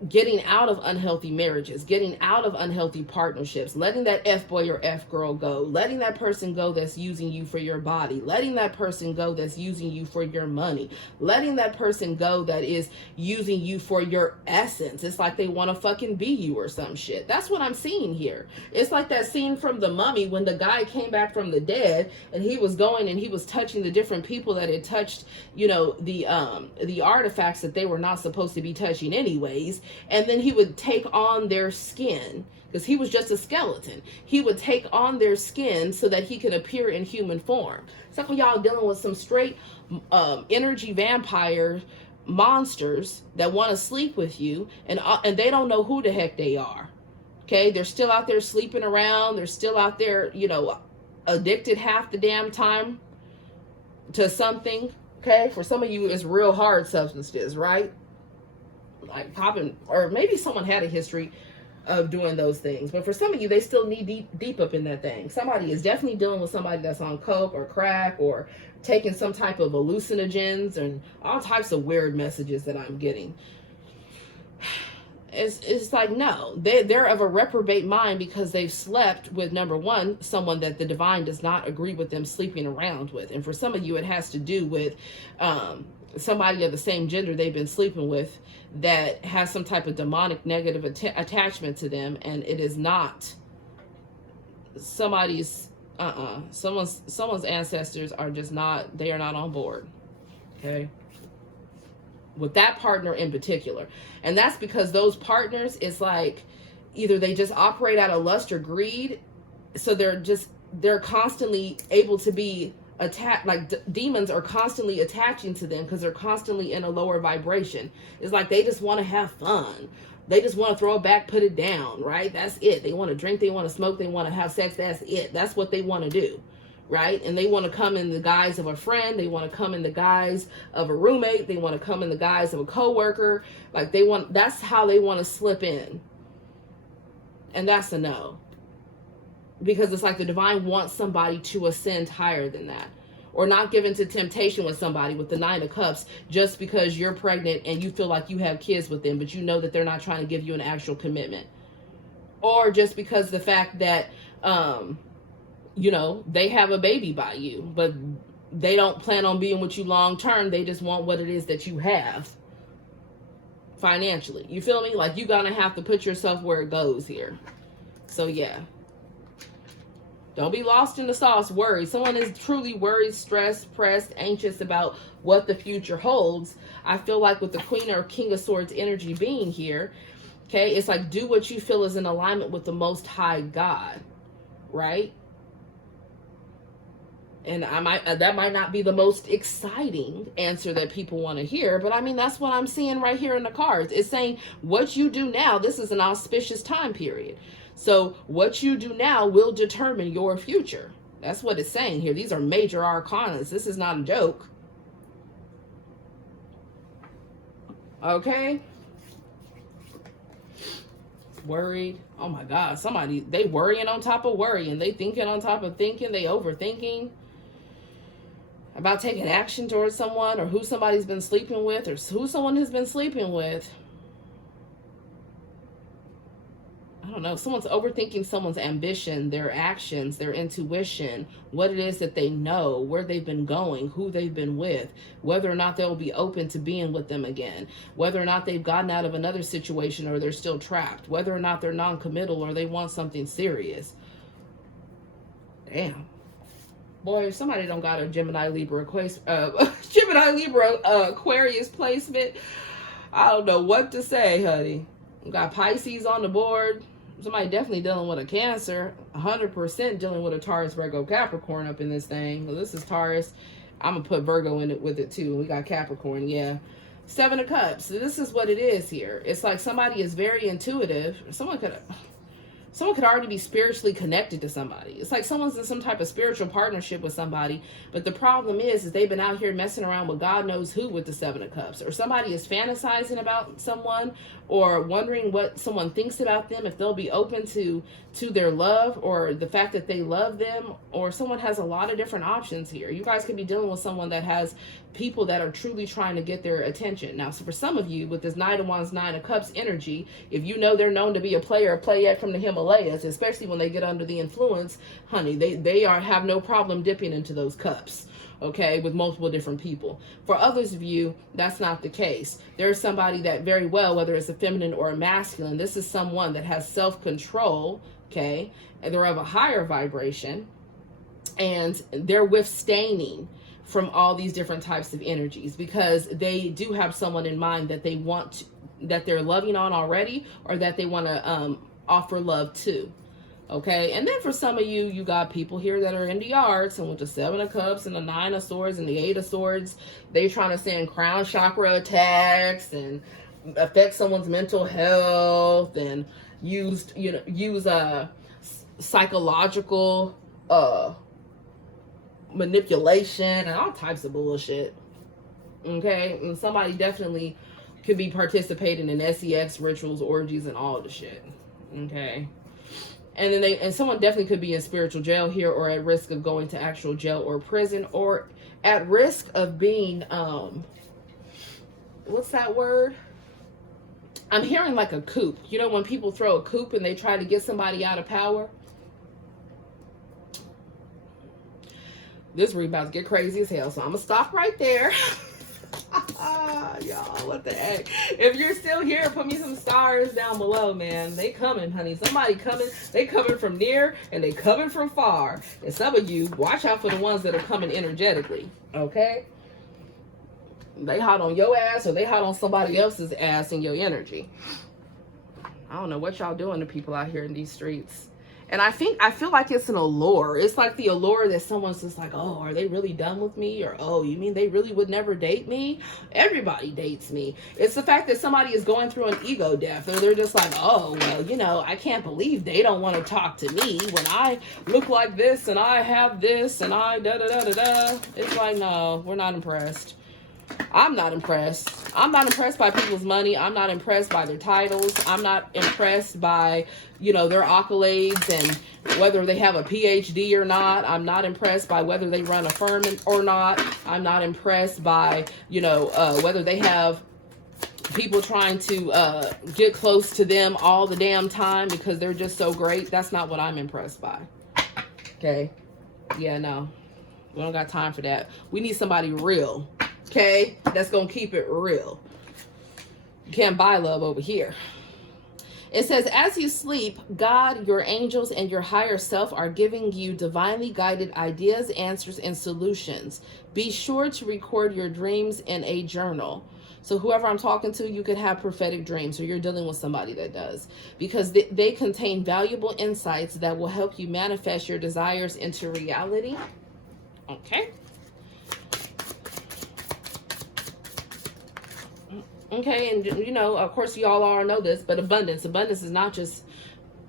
getting out of unhealthy marriages, getting out of unhealthy partnerships, letting that F-boy or F-girl go, letting that person go that's using you for your body, letting that person go that's using you for your money, letting that person go that is using you for your essence. It's like they want to fucking be you or some shit. That's what I'm seeing here. It's like that scene from The Mummy when the guy came back from the dead and he was going and he was touching the different people that had touched, you know, the artifacts that they were not supposed to be touching anyways. And then he would take on their skin because he was just a skeleton. He would take on their skin so that he could appear in human form. Some of y'all dealing with some straight energy vampire monsters that want to sleep with you, and they don't know who the heck they are. Okay, they're still out there sleeping around. They're still out there, you know, addicted half the damn time to something. Okay, for some of you, it's real hard substances, right? Like popping, or maybe someone had a history of doing those things, but for some of you, they still need deep up in that thing. Somebody is definitely dealing with somebody that's on coke or crack or taking some type of hallucinogens and all types of weird messages that I'm getting. It's like, no, they're of a reprobate mind because they've slept with, number one, someone that the divine does not agree with them sleeping around with. And for some of you, it has to do with somebody of the same gender they've been sleeping with that has some type of demonic negative attachment to them, and it is not somebody's someone's ancestors are just not, they are not on board, okay, with that partner in particular. And that's because those partners, it's like either they just operate out of lust or greed, so they're constantly able to be attacked, like demons are constantly attaching to them because they're constantly in a lower vibration. It's like they just want to have fun. They just want to throw it back, put it down, right? That's it. They want to drink, they want to smoke, they want to have sex. That's it. That's what they want to do, right? And they want to come in the guise of a friend. They want to come in the guise of a roommate. They want to come in the guise of a coworker. Like that's how they want to slip in. And that's a no. Because it's like the divine wants somebody to ascend higher than that. Or not given to temptation with somebody with the 9 of Cups just because you're pregnant and you feel like you have kids with them, but you know that they're not trying to give you an actual commitment. Or just because the fact that, you know, they have a baby by you, but they don't plan on being with you long term. They just want what it is that you have financially. You feel me? Like, you're going to have to put yourself where it goes here. So, yeah. Don't be lost in the sauce, worried. Someone is truly worried, stressed, pressed, anxious about what the future holds. I feel like with the Queen or King of Swords energy being here, okay, it's like do what you feel is in alignment with the Most High God, right? And that might not be the most exciting answer that people want to hear, but I mean, that's what I'm seeing right here in the cards. It's saying what you do now, this is an auspicious time period. So what you do now will determine your future. That's what it's saying here. These are major arcanas. This is not a joke. Okay? Worried. Oh my God. Somebody, they worrying on top of worrying. They thinking on top of thinking. They overthinking about taking action towards someone or who somebody's been sleeping with or who someone has been sleeping with. I don't know, someone's overthinking someone's ambition, their actions, their intuition, what it is that they know, where they've been going, who they've been with, whether or not they'll be open to being with them again, whether or not they've gotten out of another situation or they're still trapped, whether or not they're non-committal or they want something serious. Damn. Boy, if somebody don't got a Gemini Libra Aquarius placement, I don't know what to say, honey. We got Pisces on the board. Somebody definitely dealing with a Cancer. 100% dealing with a Taurus, Virgo, Capricorn up in this thing. Well, this is Taurus. I'm going to put Virgo in it with it too. We got Capricorn, yeah. 7 of Cups. So this is what it is here. It's like somebody is very intuitive. Someone could have... Someone could already be spiritually connected to somebody. It's like someone's in some type of spiritual partnership with somebody, but the problem is they've been out here messing around with God knows who with the Seven of Cups, or somebody is fantasizing about someone, or wondering what someone thinks about them, if they'll be open to their love, or the fact that they love them, or someone has a lot of different options here. You guys could be dealing with someone that has people that are truly trying to get their attention. Now, so for some of you with this Knight of Wands, Nine of Cups energy, if you know they're known to be a player, a playette from the Himalayas, especially when they get under the influence, honey, they have no problem dipping into those cups. Okay, with multiple different people. For others of you, that's not the case. There's somebody that very well, whether it's a feminine or a masculine, this is someone that has self-control, okay, and they're of a higher vibration, and they're withstanding from all these different types of energies, because they do have someone in mind that they want to, that they're loving on already, or that they want to offer love to. Okay, and then for some of you, you got people here that are in the arts, and with the Seven of Cups and the Nine of Swords and the Eight of Swords, they trying to send crown chakra attacks and affect someone's mental health, and use psychological manipulation and all types of bullshit. Okay, and somebody definitely could be participating in sex rituals, orgies, and all the shit. Okay. And then someone definitely could be in spiritual jail here, or at risk of going to actual jail or prison, or at risk of being, what's that word? I'm hearing like a coup. You know, when people throw a coup and they try to get somebody out of power? This read about to get crazy as hell, so I'm going to stop right there. Y'all, what the heck? If you're still here, put me some stars down below, man. They coming, honey. Somebody coming. They coming from near, and they coming from far. And some of you, watch out for the ones that are coming energetically, okay? They hot on your ass, or they hot on somebody else's ass in your energy. I don't know what y'all doing to people out here in these streets. And I feel like it's an allure. It's like the allure that someone's just like, oh, are they really done with me? Or, oh, you mean they really would never date me? Everybody dates me. It's the fact that somebody is going through an ego death, or they're just like, oh, well, you know, I can't believe they don't want to talk to me when I look like this, and I have this, and I da-da-da-da-da. It's like, no, we're not impressed. I'm not impressed. I'm not impressed by people's money. I'm not impressed by their titles. I'm not impressed by, you know, their accolades and whether they have a PhD or not. I'm not impressed by whether they run a firm or not. I'm not impressed by, you know, whether they have people trying to get close to them all the damn time because they're just so great. That's not what I'm impressed by. Okay? Yeah, no. We don't got time for that. We need somebody real. Okay, that's gonna keep it real. You can't buy love over here. It says, as you sleep, God, your angels, and your higher self are giving you divinely guided ideas, answers, and solutions. Be sure to record your dreams in a journal. So whoever I'm talking to, you could have prophetic dreams, or you're dealing with somebody that does, because they contain valuable insights that will help you manifest your desires into reality. Okay. Okay, and you know, of course, you all already know this, but abundance is not just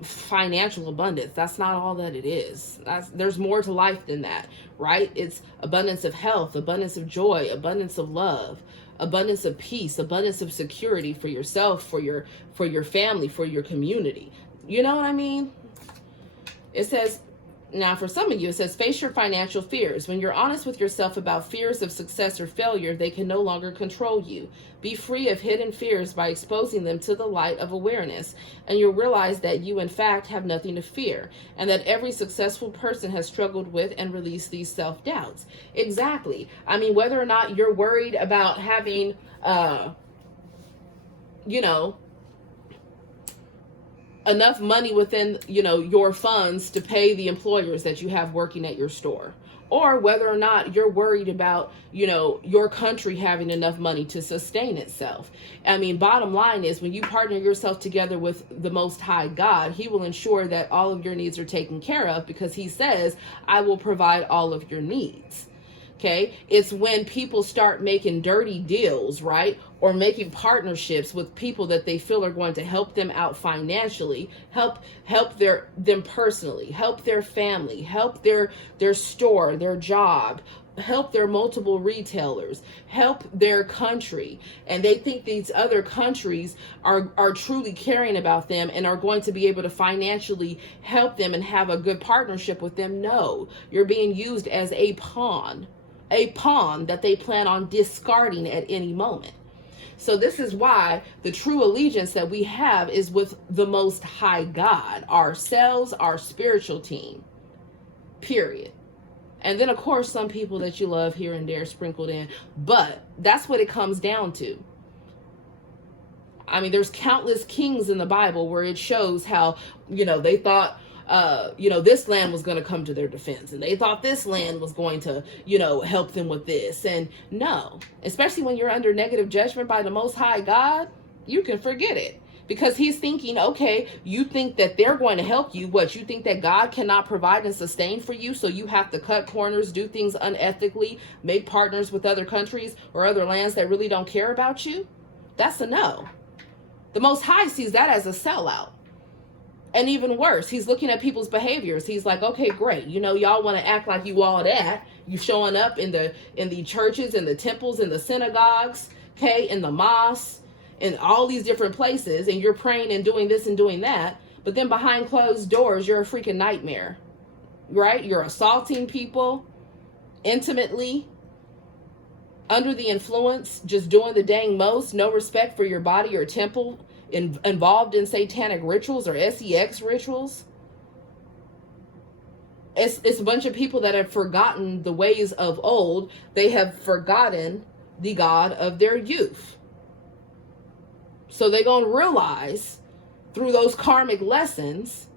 financial abundance. That's not all that it is. There's more to life than that, right? It's abundance of health, abundance of joy, abundance of love, abundance of peace, abundance of security for yourself, for your family, for your community. You know what I mean? It says, now for some of you, it says, face your financial fears. When you're honest with yourself about fears of success or failure, they can no longer control you. Be free of hidden fears by exposing them to the light of awareness, and you'll realize that you, in fact, have nothing to fear, and that every successful person has struggled with and released these self-doubts. Exactly. I mean, whether or not you're worried about having, you know, enough money within, you know, your funds to pay the employers that you have working at your store, or whether or not you're worried about, you know, your country having enough money to sustain itself. I mean, bottom line is, when you partner yourself together with the Most High God, He will ensure that all of your needs are taken care of, because He says, I will provide all of your needs. Okay, it's when people start making dirty deals, right? or making partnerships with people that they feel are going to help them out financially, help them personally, help their family, help their store, their job, help their multiple retailers, help their country. And they think these other countries are truly caring about them and are going to be able to financially help them and have a good partnership with them. No, you're being used as a pawn that they plan on discarding at any moment. So this is why the true allegiance that we have is with the Most High God, ourselves, our spiritual team, period. And then, of course, some people that you love here and there sprinkled in. But that's what it comes down to. I mean, there's countless kings in the Bible where it shows how, they thought, this land was going to come to their defense, and they thought this land was going to, help them with this. And no, especially when you're under negative judgment by the Most High God, you can forget it, because he's thinking, okay, you think that they're going to help you. What, you think that God cannot provide and sustain for you? So you have to cut corners, do things unethically, make partners with other countries or other lands that really don't care about you? That's a no. The Most High sees that as a sellout. And even worse, he's looking at people's behaviors. He's like, okay, great. Y'all want to act like you all that. You showing up in the churches, in the temples, in the synagogues, okay, in the mosques, in all these different places, and you're praying and doing this and doing that. But then behind closed doors, you're a freaking nightmare, right? You're assaulting people intimately, under the influence, just doing the dang most, no respect for your body or temple, involved in satanic rituals or sex rituals. It's a bunch of people that have forgotten the ways of old. They have forgotten the God of their youth. So they're going to realize through those karmic lessons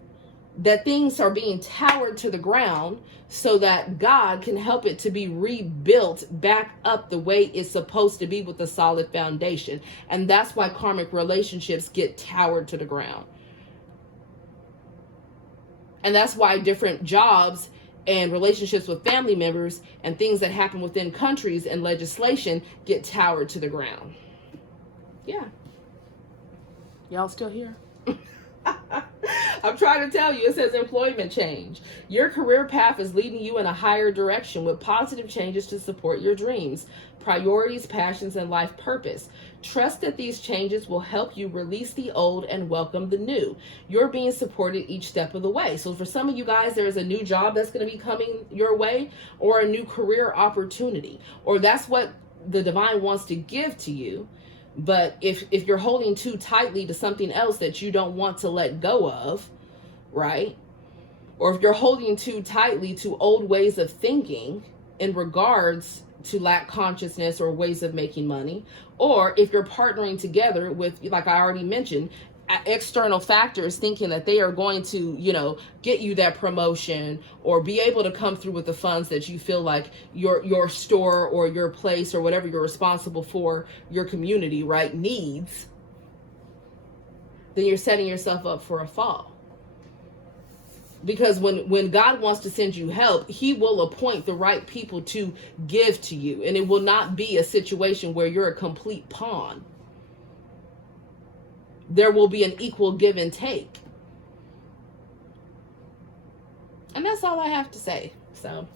that things are being towered to the ground so that God can help it to be rebuilt back up the way it's supposed to be with a solid foundation. And that's why karmic relationships get towered to the ground. And that's why different jobs and relationships with family members and things that happen within countries and legislation get towered to the ground. Yeah. Y'all still here? I'm trying to tell you, it says employment change. Your career path is leading you in a higher direction with positive changes to support your dreams, priorities, passions, and life purpose. Trust that these changes will help you release the old and welcome the new. You're being supported each step of the way. So for some of you guys, there's a new job that's going to be coming your way, or a new career opportunity, or that's what the divine wants to give to you. But if you're holding too tightly to something else that you don't want to let go of, right? Or if you're holding too tightly to old ways of thinking in regards to lack consciousness or ways of making money, or if you're partnering together with, like I already mentioned, external factors, thinking that they are going to, get you that promotion or be able to come through with the funds that you feel like your store or your place or whatever you're responsible for, your community, right, needs, then you're setting yourself up for a fall. Because when God wants to send you help, he will appoint the right people to give to you. And it will not be a situation where you're a complete pawn. There will be an equal give and take. And that's all I have to say. So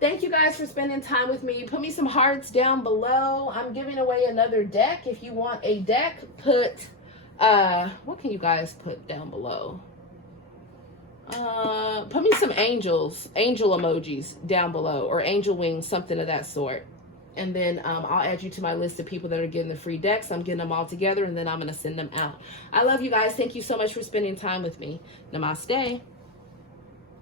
thank you guys for spending time with me. Put me some hearts down below. I'm giving away another deck. If you want a deck, put, what can you guys put down below? Put me some angel emojis down below, or angel wings, something of that sort. And then I'll add you to my list of people that are getting the free decks. I'm getting them all together, and then I'm going to send them out. I love you guys. Thank you so much for spending time with me. Namaste.